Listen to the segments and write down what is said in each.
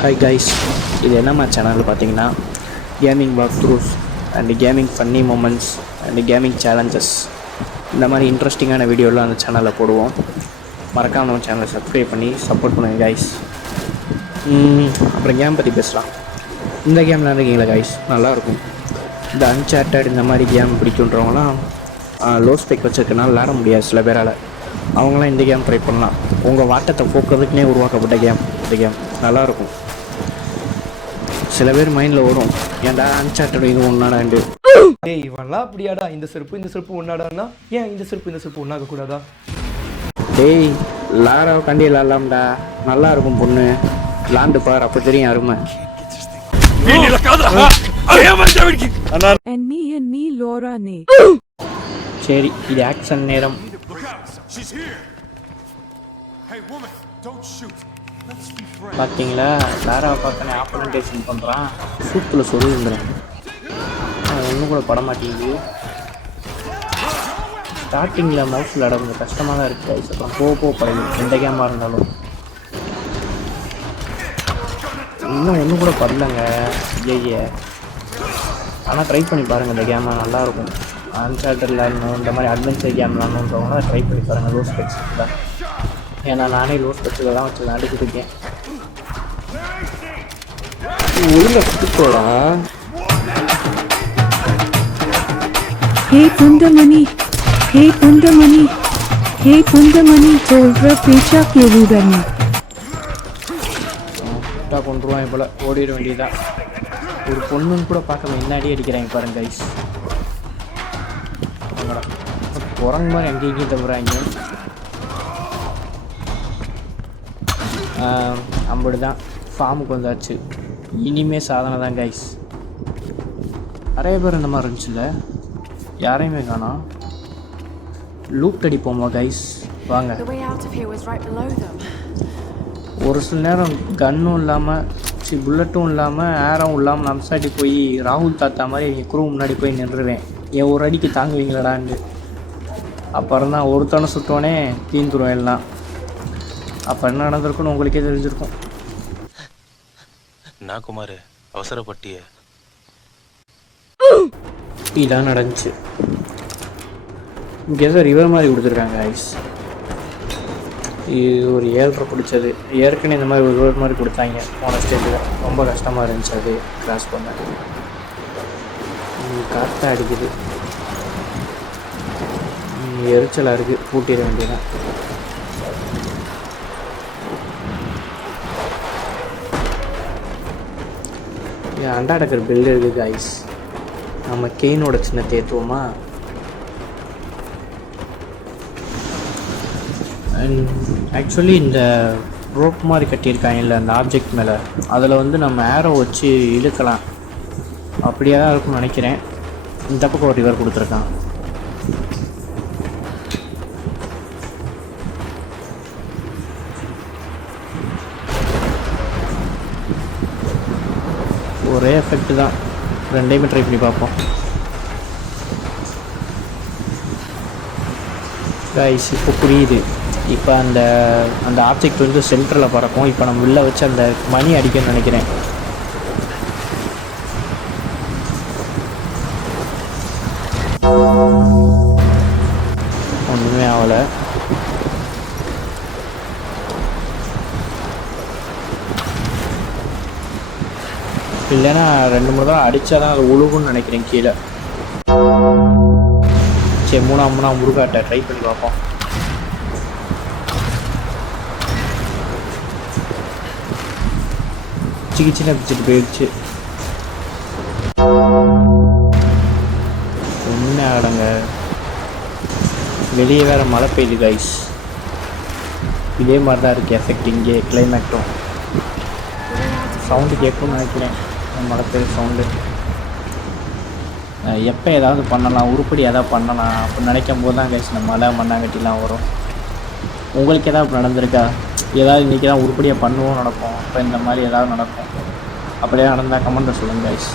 Hi guys, இது என்னம்மா channel பார்த்தீங்கன்னா gaming walkthroughs and gaming funny moments and gaming challenges இந்த மாதிரி இன்ட்ரெஸ்டிங்கான வீடியோலாம் அந்த சேனலில் போடுவோம். மறக்காமல் நம்ம சேனலை சப்ஸ்கிரைப் பண்ணி சப்போர்ட் பண்ணுங்கள் கைஸ். அப்புறம் கேம் பற்றி பேசலாம். இந்த கேம் விளாண்டுருக்கீங்களா கைஸ்? நல்லாயிருக்கும். இந்த அன்சார்ட்டட் இந்த மாதிரி கேம் பிடிக்குன்றவங்களாம் லோ ஸ்பெக் வச்சுருக்கனால விளாட முடியாது சில பேரால். அவங்களாம் இந்த கேம் ட்ரை பண்ணலாம். உங்கள் வாட்டத்தை போக்குறதுக்குனே உருவாக்கப்பட்ட கேம் இந்த கேம். நல்லாயிருக்கும். சில பேர் மைண்டில் வரும், ஏன்டா அன்சார்ட்டட் இது ஒன்றாடாண்டு. ஏய் இவன்லாம் அப்படியாடா, இந்த செருப்பு ஒன்றாடான்னா ஏன் இந்த செருப்பு ஒன்றாக கூடாதா? டேய் லாரா கண்டி விளாட்லாம்டா, நல்லா இருக்கும் பொண்ணு. லாண்டு பார், அப்போ தெரியும் அருமை. சரி, இது ஆக்ஷன் நேரம். பார்த்தீங்களா, லாராவை பார்க்கணும் ஆப்பனன்டேஷன் பண்ணுறான். சூப்பில் சொல்லியிருந்தேன், ஒன்றும் கூட பட மாட்டேங்குது. ஸ்டார்டிங்கில் மவுஸ் விளாட கொஞ்சம் கஷ்டமாக தான் இருக்குது. அப்புறம் போக பழகும் எந்த கேமாக இருந்தாலும். இன்னும் ஒன்றும் கூட படலைங்க ஐயே. ஆனால் ட்ரை பண்ணி பாருங்கள், இந்த கேமை நல்லாயிருக்கும். அன்சார்ட்டட் விளாடணும், இந்த மாதிரி அட்வென்ச்சர் கேம் விளாடணுன்றவங்க ட்ரை பண்ணி பாருங்கள் லோ ஸ்பெக்ஸ் தான். ஏன்னா நானே லோ ஸ்பெக்ஸில் தான் வச்சு விளாண்டுக்கிட்டு இருக்கேன். ஒழுங்கா கொடுத்தோடா. हे पुंदमणि சொல்ற பேச்சா கேளுடனே. கொண்டுருவான் போல, ஓடிட வேண்டியதான். ஒரு பொண்ணுன்னு கூட பார்க்க முன்னாடி அடிக்கிறாங்க பாருங்க கைஸ். குரங்கு மாதிரி எங்கேயும் தவிராங்க. அப்படிதான் ஃபார்முக்கு வந்தாச்சு. இனிமே சாதனை தான் கைஸ். நிறைய பேர் இந்த மாதிரி இருந்துச்சுல்ல, யாரையுமே காணோம். லூட் அடிப்போமா கைஸ்? வாங்க. ஒரு சில நேரம் கன்னும் இல்லாமல் புல்லட்டும் இல்லாமல் ஏரும் இல்லாமல் நம்சாட்டி போய் ராகுல் தாத்தா மாதிரி எங்கள் குரூப் முன்னாடி போய் நின்றுவேன். என் ஒரு அடிக்கு தாங்குவீங்களாடான்னு. அப்புறம் தான் ஒருத்தனை சுட்டோன்னே தீந்துருவேன் எல்லாம். அப்போ என்ன நடந்திருக்குன்னு உங்களுக்கே தெரிஞ்சிருக்கும். நான் குமார் அவசரப்பட்டிய இதான் நடந்துச்சு. இங்கே ஏதோ ரிவர் மாதிரி கொடுத்துருக்காங்க ஐஸ். இது ஒரு 7.5 பிடிச்சது. ஏற்கனவே இந்த மாதிரி ஒரு ரிவர் மாதிரி கொடுத்தாங்க போன ஸ்டேஜில். ரொம்ப கஷ்டமாக இருந்துச்சு அது கிராஸ் பண்ண. காற்றாக அடிக்குது, எரிச்சலாக இருக்குது. பூட்டிட வேண்டியதான். அண்டாடக்கர் பில்டு இருக்குது ஐஸ். நம்ம கெயினோட சின்ன தேத்துவோமா? ஆக்சுவலி இந்த ரோப் மாதிரி கட்டியிருக்காங்க இல்லை அந்த ஆப்ஜெக்ட் மேலே, அதில் வந்து நம்ம ஏரோ வச்சு இழுக்கலாம். அப்படியே தான் இருக்கும்னு நினைக்கிறேன். இந்த பக்கம் ஒரு ரிவர் கொடுத்துருக்கான். ஒரே எஃபெக்ட் தான், ரெண்டையுமே ட்ரை பண்ணி பார்ப்போம் கைஸ். இப்போ புரியுது. இப்போ அந்த ஆப்ஜெக்ட் வந்து சென்டரில் பறக்கும். இப்போ நம்ம உள்ளே வச்சு அந்த மணி அடிக்கணும்னு நினைக்கிறேன். ஒன்றுமே ஆகலை. இல்லைன்னா 2-3 தடவை அடித்தா தான் அது உழுகுன்னு நினைக்கிறேன் கீழே. சரி, மூணாம் முருகாட்டை ட்ரை பண்ணி பார்ப்போம். சின்ன பிடிச்சிட்டு போயிடுச்சு. ஒன்று ஆடங்க. வெளியே வேறு மழை பெய்யுது கைஸ். இதே மாதிரி தான் இருக்குது எஃபெக்ட் இங்கே கிளைமேக்டும். சவுண்டு கேட்கும்னு நினைக்கிறேன், மழை பெய்யுற சவுண்டு. எப்போ ஏதாவது பண்ணலாம், உருப்படி எதாவது பண்ணலாம் அப்படின்னு நினைக்கும் போது தான் கைஸ் இந்த மழை மண்ணாங்கட்டிலாம் வரும். உங்களுக்கு ஏதாவது நடந்திருக்கா? ஏதாவது இன்றைக்கி தான் உருப்படியாக பண்ணுவோம் நடக்கும், இப்போ இந்த மாதிரி ஏதாவது நடக்கும். அப்படியே நடந்தால் கமெண்ட்டில் சொல்லுங்கள் கைஸ்.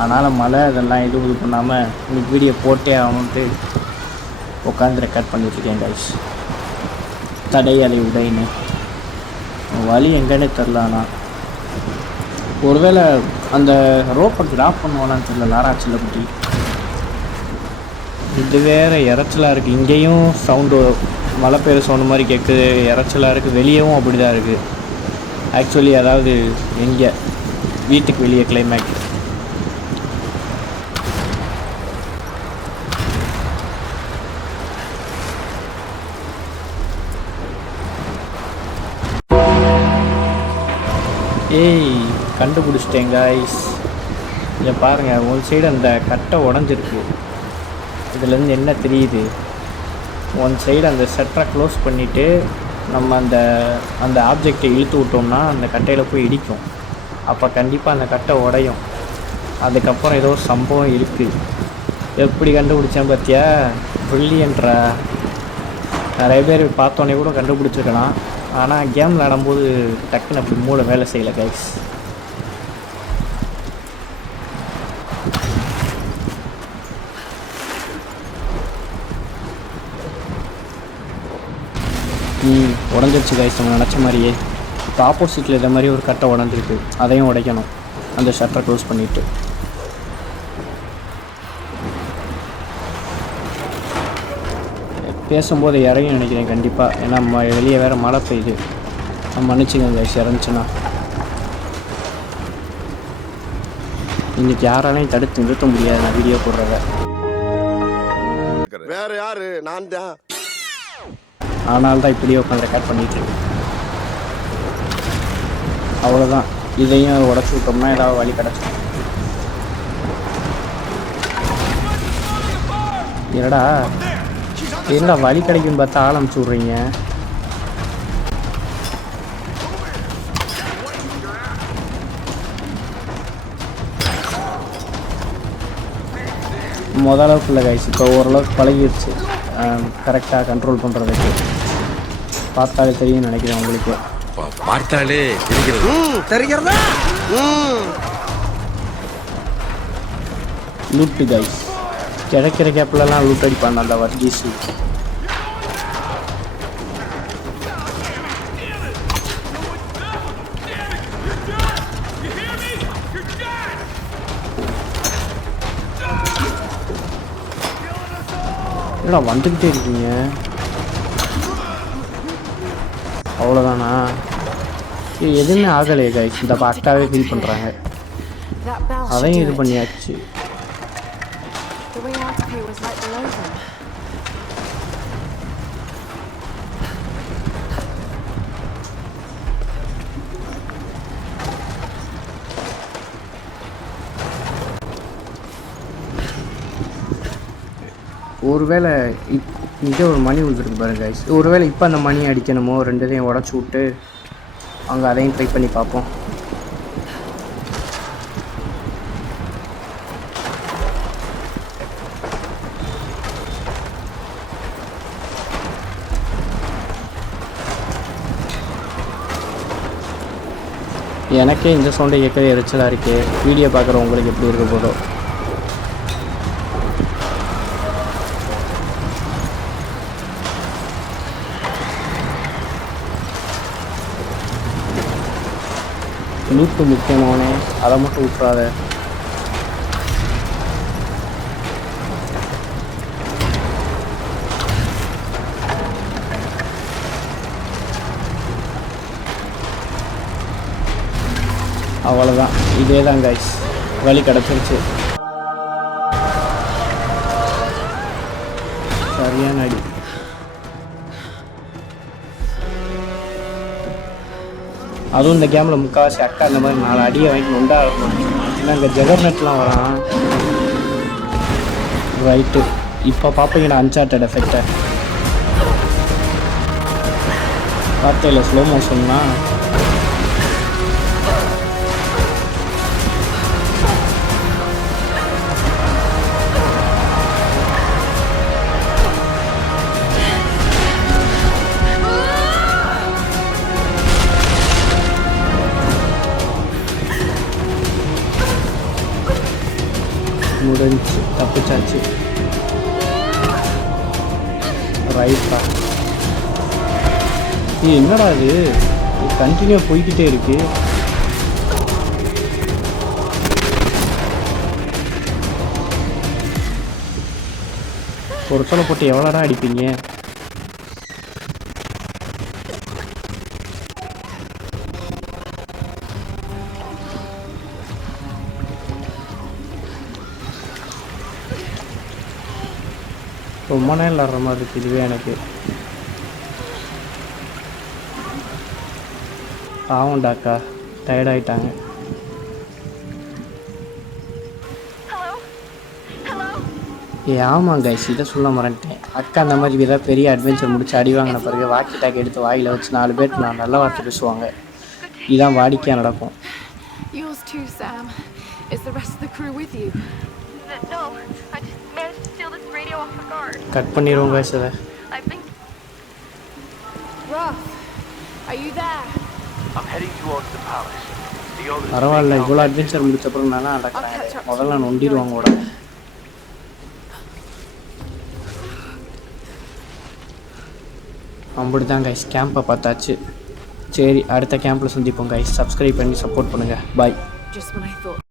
அதனால் மழை இதெல்லாம் எதுவும் இது பண்ணாமல் உங்களுக்கு வீடியோ போட்டே ஆகணுன்ட்டு உட்காந்து ரெக்கார்ட் பண்ணிட்டுருக்கேன் கைஸ். தடை அதை உடைன்னு வழி எங்கன்னே தெரில. ஆனால் ஒருவேளை அந்த ரோப்பை ட்ராப் பண்ணுவானான்னு தெரியல லாரா செல்லக்குட்டி. இது வேறு இறைச்சலாக இருக்குது. இங்கேயும் சவுண்டு மழை பெய்யுற சவுண்டு மாதிரி கேட்குது, இறைச்சலாக இருக்குது. வெளியவும் அப்படி தான் இருக்குது ஆக்சுவலி. அதாவது எங்கே வீட்டுக்கு வெளியே கிளைமேக்ஸ். ஏய் கண்டுபிடிச்சிட்டேன் காய்ஸ். இதை பாருங்கள், ஒரு சைடு அந்த கட்டை உடஞ்சிருக்கு. இதுலேருந்து என்ன தெரியுது, ஒன் சைடு அந்த ஷட்டரை க்ளோஸ் பண்ணிவிட்டு நம்ம அந்த ஆப்ஜெக்டை இழுத்து விட்டோம்னா அந்த கட்டையில் போய் இடிக்கும். அப்போ கண்டிப்பாக அந்த கட்டை உடையும். அதுக்கப்புறம் ஏதோ சம்பவம் இருக்குது. எப்படி கண்டுபிடிச்சேன் பார்த்தியா? ப்ரில்லியன்ட்ரா. நிறைய பேர் பார்த்தோன்னே கூட கண்டுபிடிச்சிருக்கலாம். ஆனால் கேம் விளையாடும்போது டக்குன்னு அப்படி மூளை வேலை செய்யலை கைஸ். உடஞ்சிருச்சு கைஸ் நம்ம நினச்ச மாதிரியே. இப்போ ஆப்போசிட்டில் இதை மாதிரி ஒரு கட்டை உடஞ்சிருக்கு, அதையும் உடைக்கணும் அந்த ஷட்டரை க்ளோஸ் பண்ணிவிட்டு. பேசும்போது இறங்கி நினைக்கிறேன் கண்டிப்பாக, ஏன்னா வெளியே வேறு மழை பெய்யுது. மன்னிச்சுங்க கைஸ் இறந்துச்சுன்னா. இன்றைக்கி யாராலையும் தடுத்து நிறுத்த முடியாது நான் வீடியோ போடுறத. வேற யாரு? நான் தான். ஆனால் தான் இப்படியே உட்காந்து ரெக்கார்ட் பண்ணிகிட்ருக்கேன். அவ்வளோதான். இதையும் உடச்சி விட்டோம்னா ஏதாவது வழி கிடச்சிடும். என்னடா என்ன வழி கிடைக்கும் பார்த்தா ஆரம்பிச்சு விட்றீங்க. முதளவுக்கு இல்லை கைஸ், இப்போ ஓரளவுக்கு பழகிடுச்சு கரெக்டாக கண்ட்ரோல் பண்ணுறதுக்கு. பார்த்தாலே தெரியும் நினைக்கிறேன் உங்களுக்கு. பார்த்தாலே தெரிகிறதா? லூட்டு கைஸ், கிடைக்கிற கேப்லலாம் லூட் அடிப்பாங்க அந்த வர்கீஸு. என்னடா வந்துக்கிட்டே இருக்கீங்க? அவ்வளோதானா? எதுவுமே ஆகலையே கைஸ். இந்த பாக்டாவே ஃபீல் பண்ணுறாங்க. அதையும் இது பண்ணியாச்சு. ஒருவேளை இங்கே ஒரு மணி விழுந்துருக்கு பாருங்க கைஸ். ஒருவேளை இப்போ அந்த மணி அடிக்கணுமோ, ரெண்டுத்தையும் உடச்சி விட்டு அங்கே அதையும் ட்ரை பண்ணி பார்ப்போம். எனக்கே இந்த சவுண்டை கேட்கவே எரிச்சலாக இருக்குது. வீடியோ பார்க்குற உங்களுக்கு எப்படி இருக்க போதோ. லூட்டு முக்கியமானே, அதை மட்டும் விட்டுறாத. அவ்வளோதான், இதே தான் கைஸ், வழி கிடச்சிருச்சு. சரியான அடி. அதுவும் இந்த கேமில் முக்கால்வாசி அக்கா இந்த மாதிரி 4 அடியை வாங்கி நொண்டா இருக்கும். ஏன்னா இங்கே ஜெகர்நெட்லாம் வரான். ரைட்டு, இப்போ பார்ப்பீங்கடா அன்சார்ட்டட் எஃபெக்டை. பார்த்தே ஸ்லோ மோஷன்னா. முடிஞ்சு, தப்பிச்சாச்சு. ரைட்டா, என்னடா இது? கண்டினியூ போய்கிட்டே இருக்கு. ஒரு தலை போட்டு எவ்வளோடா அடிப்பீங்க? ரொம்ப நேரம் விளாட்ற மாதிரி இருக்குது இதுவே எனக்கு. பாவம்டாக்கா டயர்டாயிட்டாங்க. ஆமாம் கைஸ், இதை சொல்ல மறந்துட்டேன். அக்கா அந்த மாதிரி ஏதாவது பெரிய அட்வென்ச்சர் முடிச்சு அடி வாங்கின பிறகு வாக்கி டாக்கி எடுத்து வாயில் வச்சு 4 பேருக்கு நான் நல்ல வார்த்தை பேசுவாங்க. இதுதான் வாடிக்கையாக நடக்கும். Yours too, Sam. Is the rest of the crew with you? No, I just managed to steal this radio off the guard. Cut பண்ணிடுவோம் கைஸ் அதை. I think Ruff, are you there? I'm heading towards the palace. The others பரவாயில்ல, இவ்வளோ adventure முடிச்ச அப்புறம் நானா நடக்கிறேன். முதல்ல நொண்டிடுவாங்க கூட. அப்படிதான் கைஸ், கேம்பை பார்த்தாச்சு. சரி, அடுத்த கேம்பில் சந்திப்போம் கைஸ். சப்ஸ்கிரைப் பண்ணி சப்போர்ட் பண்ணுங்கள். பாய். Just when I thought